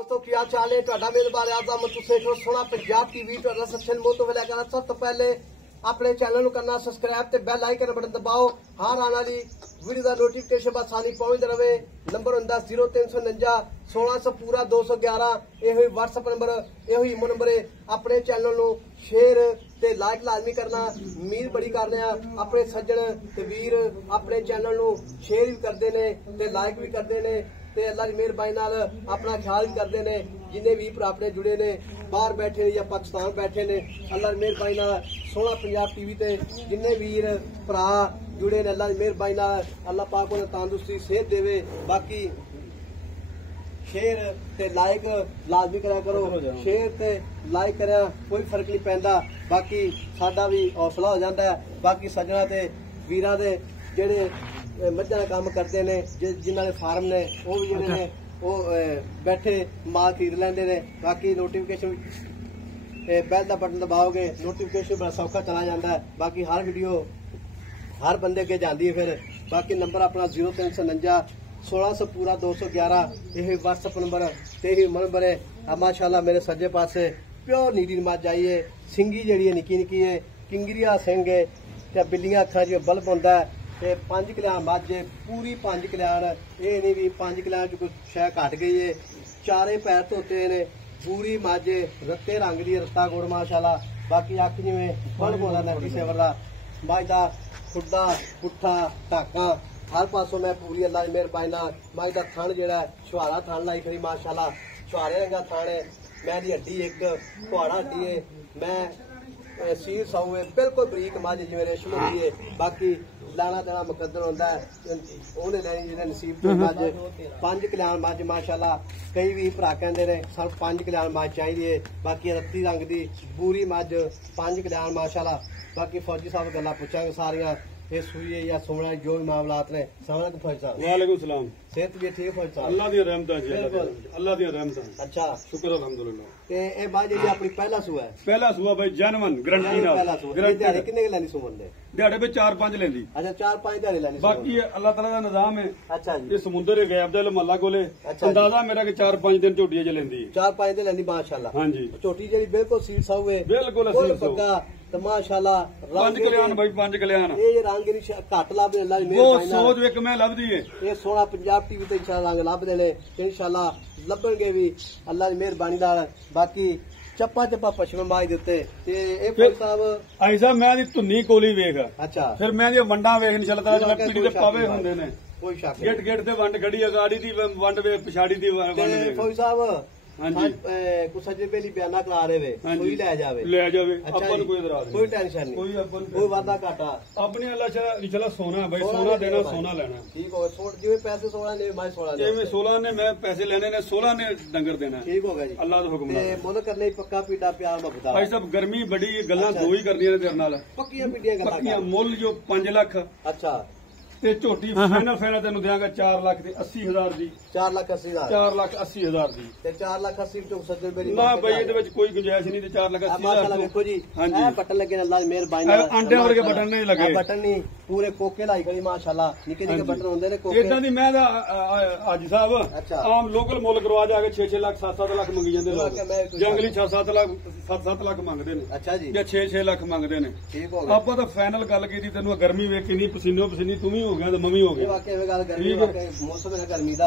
दोस्तों की हाल चाल है ਤੁਹਾਡਾ ਮੇਰੇ ਬਾਰੇ ਆਜ਼ਮ ਤੁਸੀਂ ਦੇਖੋ ਸੋਹਣਾ ਪੰਜਾਬ ਟੀਵੀ ਤੁਹਾਡਾ ਸੈਸ਼ਨ ਮੋਹ ਤੋਂ ਲੈ ਕੇ ਸਭ ਤੋਂ ਪਹਿਲੇ ਆਪਣੇ ਚੈਨਲ ਨੂੰ ਕਰਨਾ ਸਬਸਕ੍ਰਾਈਬ ਤੇ ਬੈਲ ਆਈਕਨ ਬਟਨ ਦਬਾਓ ਹਰ ਆਉਣ ਵਾਲੀ ਵੀਡੀਓ ਦਾ ਨੋਟੀਫਿਕੇਸ਼ਨ ਆਸਾਨੀ ਪਹੁੰਚਦਾ ਰਹੇ ਨੰਬਰ ਹੁੰਦਾ 0349 1600 ਪੂਰਾ 211 ਇਹੋ ਹੀ WhatsApp ਨੰਬਰ ਇਹੋ ਹੀ ਇਮੋ ਨੰਬਰ ਆਪਣੇ ਚੈਨਲ ਨੂੰ ਸ਼ੇਅਰ ਤੇ ਲਾਈਕ ਲਾਜ਼ਮੀ ਕਰਨਾ ਉਮੀਦ ਬੜੀ ਕਰਦੇ ਆ ਆਪਣੇ ਸੱਜਣ ਤੇ ਵੀਰ ਆਪਣੇ ਚੈਨਲ ਨੂੰ ਸ਼ੇਅਰ ਵੀ ਕਰਦੇ ਨੇ ਤੇ ਲਾਈਕ ਵੀ ਕਰਦੇ ਨੇ ਤੇ ਅੱਲਾ ਦੀ ਮਿਹਰਬਾਨੀ ਨਾਲ ਆਪਣਾ ਖਿਆਲ ਵੀ ਕਰਦੇ ਨੇ ਜਿੰਨੇ ਵੀ ਭਰਾ ਆਪਣੇ ਜੁੜੇ ਨੇ ਬਾਹਰ ਬੈਠੇ ਨੇ ਜਾਂ ਪਾਕਿਸਤਾਨ ਬੈਠੇ ਨੇ ਅੱਲਾ ਦੀ ਮਿਹਰਬਾਨੀ ਨਾਲ ਸੋਹਣਾ ਪੰਜਾਬ ਟੀਵੀ ਤੇ ਜਿੰਨੇ ਵੀਰ ਭਰਾ जुड़े ने अल्लाह की मेहरबानी अल्लाह पाक उन्हें तंदुरुस्ती सेहत देवे बाकी शेयर ते लाइक लाजमी करा करो शेयर ते लाइक करा कोई फर्क नहीं पैंदा बाकी साडा भी हौसला हो जाता है बाकी सज्जना ते वीरां दे जेड़े मझां दा काम करते ने जिन्हां दे फार्म ने वो भी जेड़े ने वो बैठे माल खरीद लैंदे ने बाकी नोटिफिकेशन बैल दा बटन दबाओगे नोटिफिकेशन बड़ा सौखा चला जाता है बाकी हर वीडियो हर बंदे अगे जाती है फिर बाकी नंबर अपना 0349 1600 पूरा 211 यही WhatsApp नंबर यही नंबर है माशाल्लाह मेरे सज्जे पासे प्योर नीली मझ आई है सिंगी जी है निकी निकी है किंगरिया सिंह है ते बिल्लियां अखा च बल्ब होंदा है 5 कल्याण मझ पूरी 5 कल्याण ये नहीं भी 5 कल्याण च कोई शह घट गई है चारे पैर धोते ने पूरी मझ रत्ते रंग दी रस्ता गुड़ माशाल्लाह बाकी अख जिवें बल्ब होंदा नरकी सेवर दा मझ दा खुदा पुट्ठा ढाका हर पासों मैं पूरी अल्लाह की मेहरबानी मझ का थन जो छुहारा थन लाई खड़ी माशाल्लाह छुहारे रंगा थन है मैं दी हड्डी एक कुहाड़ा हड्डी है मैं सीर साऊ है बिल्कुल बरीक मझ जिवें रेशम होंदी है बाकी लाना देना मुकद्दर होंदा है उन्हें लैनी जिन्हें नसीब तो मझ 5 कल्याण मझ माशाल्लाह कई भी भरा कहंदे ने सिर्फ 5 कल्याण मझ चाहिए बाकी रत्ती रंग दी पूरी मझ 5 कल्याण माशाल्लाह बाकी फौजी साहब गल्लां पुछांगे सारियां ये सूई है या सुमना जो भी मामलात ने सलाम फौजी साहब वालेकुम सलाम सेहत भी ठीक फौजी साहब अल्लाह दी रहमत है जी अल्लाह दी रहमत है अच्छा शुक्र अल्हम्दुलिल्लाह ते ए बाज जी अपनी पहला सूआ भाई जनवन गारंटी नाल गारंटी कितने लैनी सुमन दे दिहाड़े पे 4-5 लेंदी अच्छा 4-5 दिहाड़े लैनी बाकी अल्लाह ताला दा निजाम है अच्छा जी ये समुंदर है गैब दे महल्ला कोले अंदाजा मेरा कि 4-5 दिन झोटी च लेंदी 4-5 दिन लेंदी माशाल्लाह हां जी झोटी जेडी बिल्कुल सीट साऊ है बिल्कुल सीट साऊ तो माशाल्लाह 5 कल्याण भाई 5 कल्याण ये रंग घट लभदे अल्लाह दी मेहरबानी नाल सोच एक मैं लभदी है ये सोहना पंजाब टीवी ते इंशाल्लाह रंग लभदे ने इंशाल्लाह लभणगे भी अल्लाह दी मेहरबानी नाल बाकी चप्पा चप्पा पश्चिम माज दिते ते ए फौजी साहब आई साहब मैं दी धुन्नी कोली वेख अच्छा फिर मैं दी वंडा वेख इंशाल्लाह ताला पीड़ी दे पावे हुंदे ने कोई शक गेट गेट ते वंड गड़ी अगाड़ी दी वंड वे पिछाड़ी दी वंड फौजी साहब कुछ सजे बेली बयाना करा रहे वे कोई ले जावे अपन कोई इतराज कोई टेंशन नहीं कोई वादा घाटा अपने अल्लाह चला सोना भाई सोना देना सोना लेना ठीक हो गया जिवे पैसे 16 ने मैं 16 जिवे 16 ने मैं पैसे लेने ने 16 ने डंगर देना ठीक हो गया जी अल्लाह दा हुक्म है मुल करने पक्का पीड़ा प्यार मोहब्बत भाई साहब गर्मी बड़ी गल्लां दो ही करनियां ने तेरे नाल पक्कियां पीड़ियां गल्लां पक्कियां मुल जो 5 लाख अच्छा ते झोटी फाइनल तेन देंगा 4,80,000 दी 4,80,000 4,80,000 दी ते 4,80,000 चो सज्जन मेरी ना भाई ये कोई गुंजाइश नहीं ते 4,80,000 देखो जी हां बटन लगे अल्लाह दी मेहरबानी अंडे वर्गे बटन नहीं लगे बटन नहीं पूरे कोके लाई खड़ी माशाल्लाह निके निके बटन होंदे ने कोके इदां दी मैं हाजी साहब आम लोकल मुल करवा जाके 6-6 लाख 7-7 लाख मंगी जांदे लोग जंगली 6-7 लाख 7-7 लाख मंगदे ने अच्छा जी या 6-6 लाख मंगदे ने ठीक हो गया आपा तां फाइनल गल कीती तैनूं गर्मी वेख किन्नी पसीनो पसीनी तू भी हो गया तो मम्मी हो गया वाकई गल गर्मी मौसम है गर्मी दा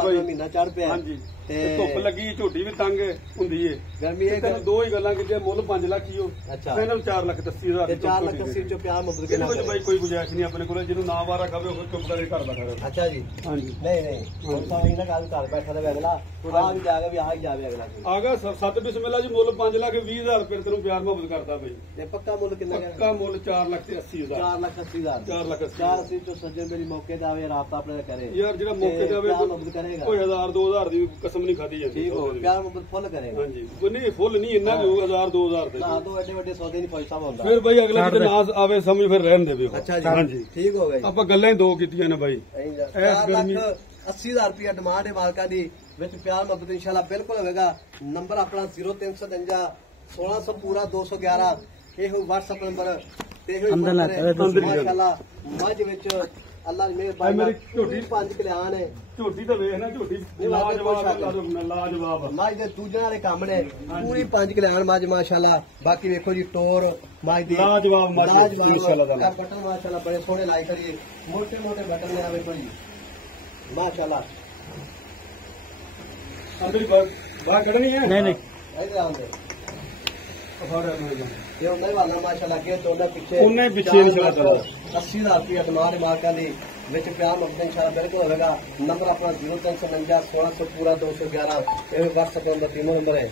भाई महीना चढ़ पिया हां जी ते धुप लगी झोटी भी तंग हुंदी है गर्मी है दो ही गल्लां कीतियां मुल 5 लाख ही हो अच्छा फाइनल 4,80,000 ते 4,80,000 चो प्यार मुहब्बत के भाई कोई गुजाइश नहीं अपने कोले जिन्नू ना वारा खावे वो चुप करे घर बैठा रहे अच्छा जी हां जी नहीं हुण तां इना गल घर बैठा रहे अगला खुदा भी जागे भी आ ही जावे अगला आगा सत बिस्मिल्लाह जी मुल 5,20,000 रुपए तेनू प्यार मुहब्बत करदा भाई ते पक्का मुल कितना पक्का मुल 4,80,000 4,80,000 चो सज्जन मेरी मौके ते आवे राबता अपने करे यार जेड़ा मौके ते आवे मुहब्बत करेगा कोई 1,000-2,000 दी कसम नहीं खादी जाती ठीक हो प्यार मुहब्बत फुल करेगा हां जी कोई नहीं फुल नहीं इन्ना भी होगा 1,000-2,000 ते ना तो एडे बड़े सौदे नहीं फौजी साहब होंदा फिर भाई अगला किते नास आवे समझ फिर रहन देवे अच्छा जी हां जी ठीक हो गया आपा गल्लां ही दो कीतियां ने भाई 4,80,000 रुपया डिमांड है मालका दी विच प्यार मुहब्बत इंशाल्लाह बिल्कुल होगा नंबर अपना 0349 1600 पूरा 211 ये WhatsApp नंबर ते माशाल्लाह मज विच ਅੱਲਾ ਦੀ ਇਹ ਮਿਹਰਬਾਨੀ ਮੇਰੀ ਨਾਲ ਝੋਟੀ 5 ਕਲਿਆਣ ਹੈ ਝੋਟੀ ਤਾਂ ਵੇਖ ਨਾ ਝੋਟੀ ਲਾਜਵਾਬ ਮਾਝ ਦੇ ਦੂਜਿਆਂ ਵਾਲੇ ਕੰਮ ਨੇ ਪੂਰੀ 5 ਕਲਿਆਣ ਮਾਝ ਮਾਸ਼ਾਅੱਲਾ ਬਾਕੀ ਵੇਖੋ ਜੀ ਟੋਰ ਮਾਝ ਦੀ ਲਾਜਵਾਬ ਮੱਝ ਮਾਸ਼ਾਅੱਲਾ ਤਾਲਾ ਬਟਨ ਮਾਸ਼ਾਅੱਲਾ ਬੜੇ ਸੋਹਣੇ ਲਾਈ ਕਰੀਏ ਮੋਟੇ ਮੋਟੇ ਬਟਨ ਨੇ ਵੇਖੋ ਜੀ ਮਾਸ਼ਾਅੱਲਾ ਅੰਦਰ ਬਾਹਰ ਕੱਢਣੀ ਹੈ ਨਹੀਂ ਇਧਰ ਆਉਂਦੇ ਹੋਰ ਇਹ ਉਹਨਾਂ ਵਾਲਾ ਮਾਸ਼ਾਅੱਲਾ ਅੱਗੇ ਦੋਨਾਂ ਪਿੱਛੇ ਉਹਨੇ ਪਿੱਛੇ ਨਹੀਂ ਚਲਾ 80,000 ਰੁਪਏ ਡਿਮਾਂਡ ਮਾਰਕਾਂ ਦੀ ਵਿੱਚ ਪਿਆਰ ਮੁਕਤ ਇਨਸ਼ਾਅੱਲਾ ਬਿਲਕੁਲ ਹੋਵੇਗਾ ਨੰਬਰ ਆਪਣਾ 0349 1600 ਪੂਰਾ 211 ਇਹ WhatsApp ਨੰਬਰ 3 ਨੰਬਰ ਹੈ